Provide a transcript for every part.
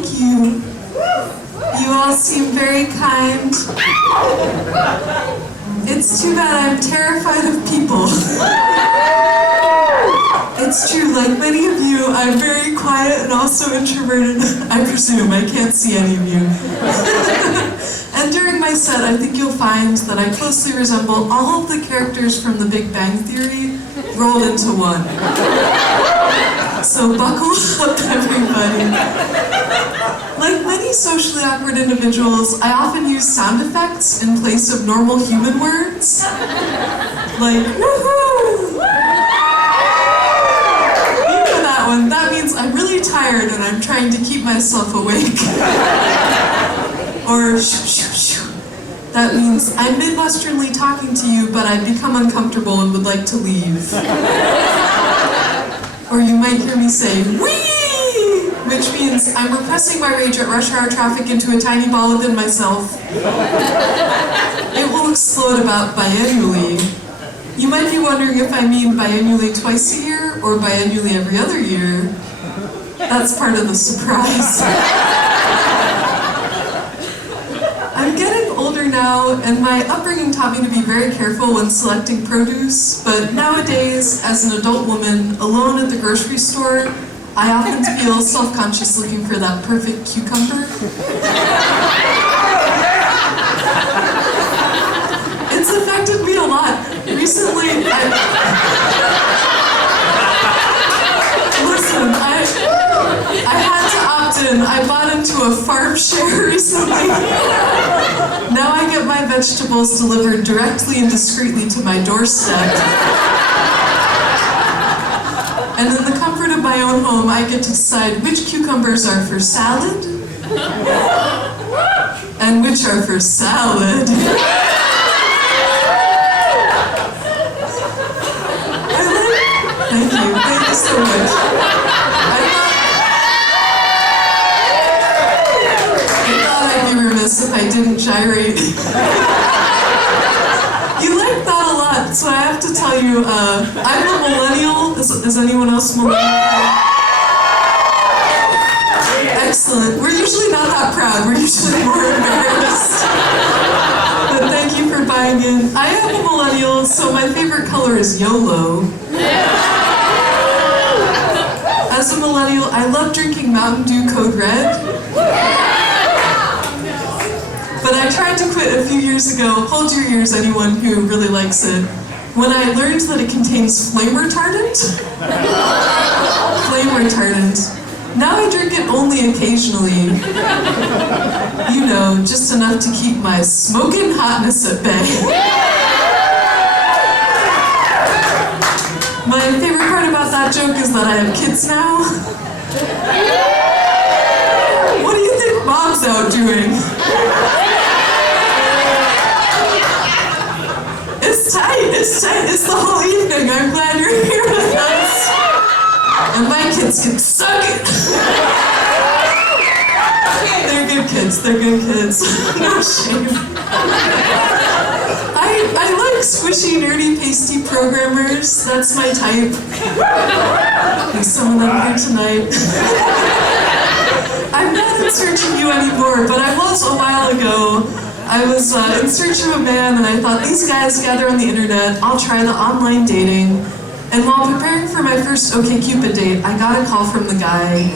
Thank you. You all seem very kind. It's too bad I'm terrified of people. It's true, like many of you, I'm very quiet and also introverted. I presume, I can't see any of you. And during my set, I think you'll find that I closely resemble all of the characters from The Big Bang Theory rolled into one. So buckle up, everybody. Like many socially awkward individuals, I often use sound effects in place of normal human words. Like, woohoo! You know that one. That means I'm really tired and I'm trying to keep myself awake. Or shoo, shoo, shoo. That means I'm Midwesternly talking to you, but I've become uncomfortable and would like to leave. Or you might hear me say, wee! Which means I'm repressing my rage at rush hour traffic into a tiny ball within myself. It will explode about biannually. You might be wondering if I mean biannually twice a year or biannually every other year. That's part of the surprise. I'm getting older now, and my upbringing taught me to be very careful when selecting produce, but nowadays, as an adult woman, alone at the grocery store, I often feel self-conscious looking for that perfect cucumber. It's affected me a lot. Recently, I had to opt in. I bought into a farm share recently. Now I get my vegetables delivered directly and discreetly to my doorstep. And in the comfort of my own home, I get to decide which cucumbers are for salad and which are for salad. Thank you so much. I thought I'd be remiss if I didn't gyrate. You like that a lot, so I have to tell you, I'm a millennial. Is anyone else millennial? Excellent. We're usually not that proud. We're usually more embarrassed. But thank you for buying in. I am a millennial, so my favorite color is YOLO. As a millennial, I love drinking Mountain Dew Code Red. But I tried to quit a few years ago. Hold your ears, anyone who really likes it. When I learned that it contains flame retardant. Flame retardant. Now I drink it only occasionally. You know, just enough to keep my smoking hotness at bay. My favorite part about that joke is that I have kids now. What do you think Mom's out doing? It's tight, it's the whole evening. I'm glad you're here with us. And my kids can suck it. They're good kids. No shame. I like squishy, nerdy, pasty programmers. That's my type. There's someone up here tonight. I'm not in search of you anymore, but I was a while ago. I was in search of a man, and I thought, these guys gather on the internet, I'll try the online dating. And while preparing for my first OkCupid date, I got a call from the guy.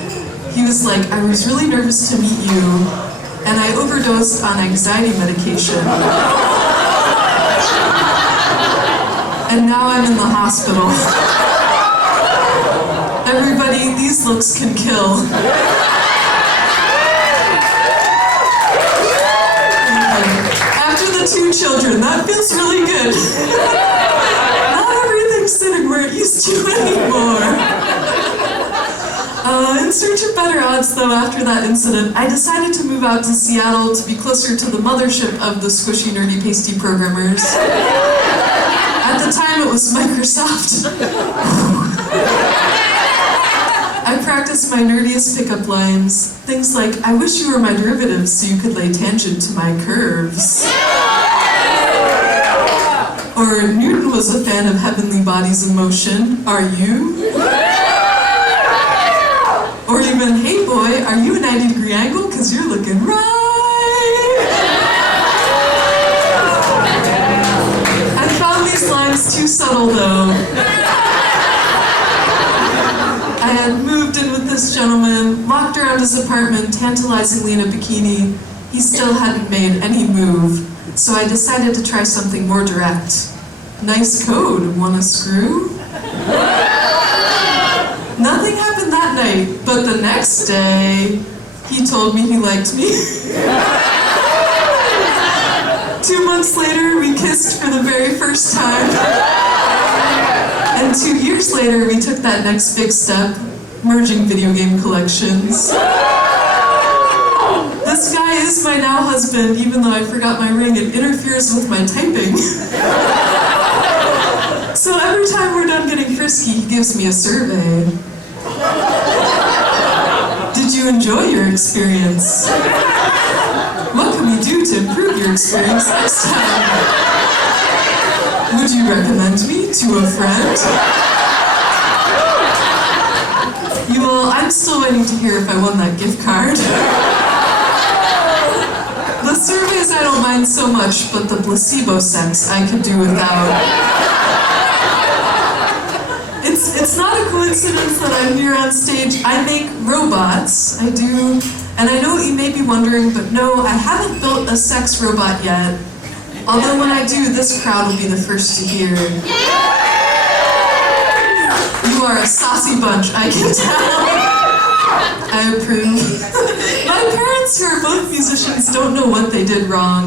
He was like, I was really nervous to meet you, and I overdosed on anxiety medication. And now I'm in the hospital. Everybody, these looks can kill. After the 2 children, that feels really good. Not everything's sitting where it used to anymore. In search of better odds, though, after that incident, I decided to move out to Seattle to be closer to the mothership of the squishy, nerdy, pasty programmers. At the time, it was Microsoft. I practiced my nerdiest pickup lines. Things like, I wish you were my derivative so you could lay tangent to my curves. Or, Newton was a fan of heavenly bodies in motion. Are you? Or even, hey boy, are you a 90-degree 'cause you're looking right. I found these lines too subtle though. I had moved in with this gentleman, walked around his apartment tantalizingly in a bikini. He still hadn't made any move, so I decided to try something more direct. Nice code, wanna screw? Nothing happened that night, but the next day, he told me he liked me. 2 months later, we kissed for the very first time. And 2 years later, we took that next big step, merging video game collections. This guy is my now husband, even though I forgot my ring. It interferes with my typing. So every time we're done getting frisky, he gives me a survey. Did you enjoy your experience? What can we do to improve your experience next time? Would you recommend me to a friend? I'm still waiting to hear if I won that gift card. The surveys I don't mind so much, but the placebo sex I could do without. It's not a coincidence that I'm here on stage. I make robots, I do, and I know what you may be wondering, but no, I haven't built a sex robot yet. Although when I do, this crowd will be the first to hear. You are a saucy bunch, I can tell. I approve. My parents, who are both musicians, don't know what they did wrong.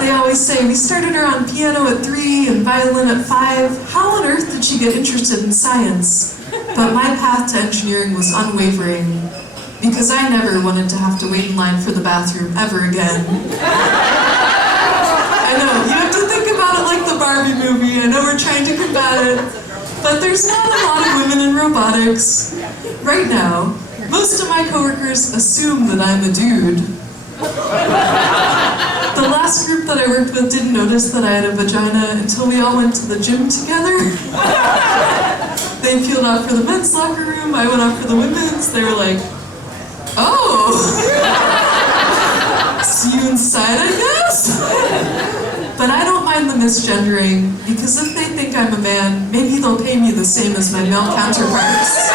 They always say, we started her on piano at 3 and violin at 5. How on earth did she get interested in science? But my path to engineering was unwavering, because I never wanted to have to wait in line for the bathroom ever again. I know, you have to think about it like the Barbie movie. I know we're trying to combat it, but there's not a lot of women in robotics. Right now, most of my coworkers assume that I'm a dude. The last group that I worked with didn't notice that I had a vagina until we all went to the gym together. They peeled off for the men's locker room, I went off for the women's. They were like, oh, see you inside, I guess? But I don't mind the misgendering, because if they think I'm a man, maybe they'll pay me the same as my male counterparts.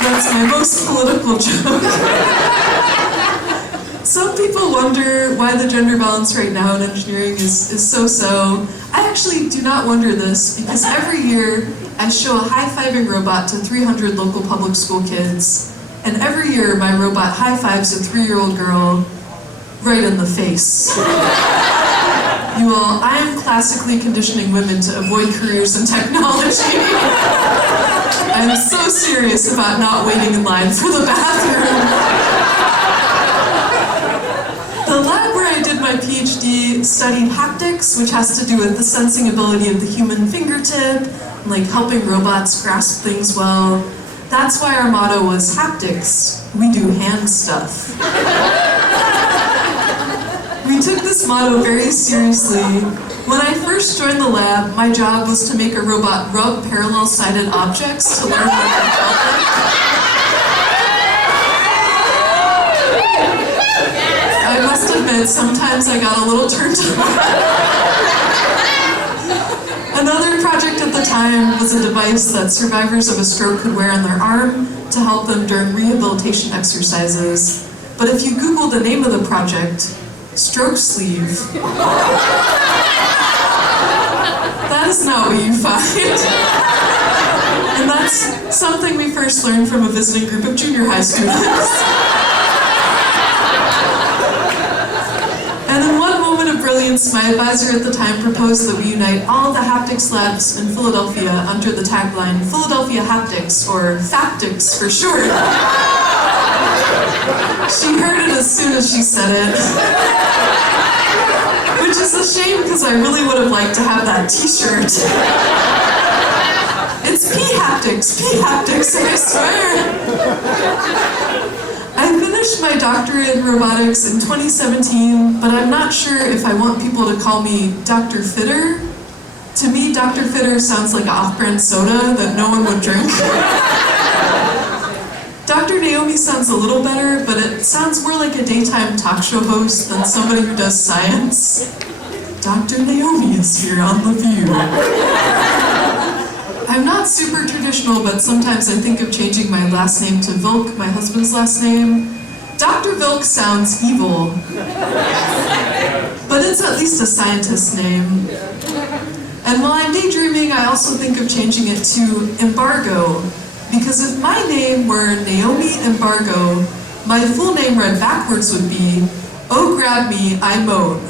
That's my most political joke. Some people wonder why the gender balance right now in engineering is so-so. I actually do not wonder this, because every year I show a high-fiving robot to 300 local public school kids, and every year my robot high-fives a 3-year-old girl right in the face. You all, I am classically conditioning women to avoid careers in technology. I'm so serious about not waiting in line for the bathroom. The lab where I did my PhD studied haptics, which has to do with the sensing ability of the human fingertip, and like helping robots grasp things well. That's why our motto was haptics. We do hand stuff. We took this motto very seriously. When I first joined the lab, my job was to make a robot rub parallel-sided objects to learn what they felt like. I must admit, sometimes I got a little turned on. Another project at the time was a device that survivors of a stroke could wear on their arm to help them during rehabilitation exercises. But if you Google the name of the project, stroke sleeve, that is not what you find. And that's something we first learned from a visiting group of junior high students. And in one moment of brilliance, my advisor at the time proposed that we unite all the haptics labs in Philadelphia under the tagline, Philadelphia Haptics, or FAPtics for short. She heard it as soon as she said it. Which is a shame, because I really would have liked to have that t-shirt. It's P-haptics, I swear. I finished my doctorate in robotics in 2017, but I'm not sure if I want people to call me Dr. Fitter. To me, Dr. Fitter sounds like an off-brand soda that no one would drink. Dr. Naomi sounds a little better, but it sounds more like a daytime talk show host than somebody who does science. Dr. Naomi is here on The View. I'm not super traditional, but sometimes I think of changing my last name to Vilk, my husband's last name. Dr. Vilk sounds evil, but it's at least a scientist's name. And while I'm daydreaming, I also think of changing it to Embargo, because if my name were Naomi Embargo, my full name read backwards would be, "Oh grab me, I moan."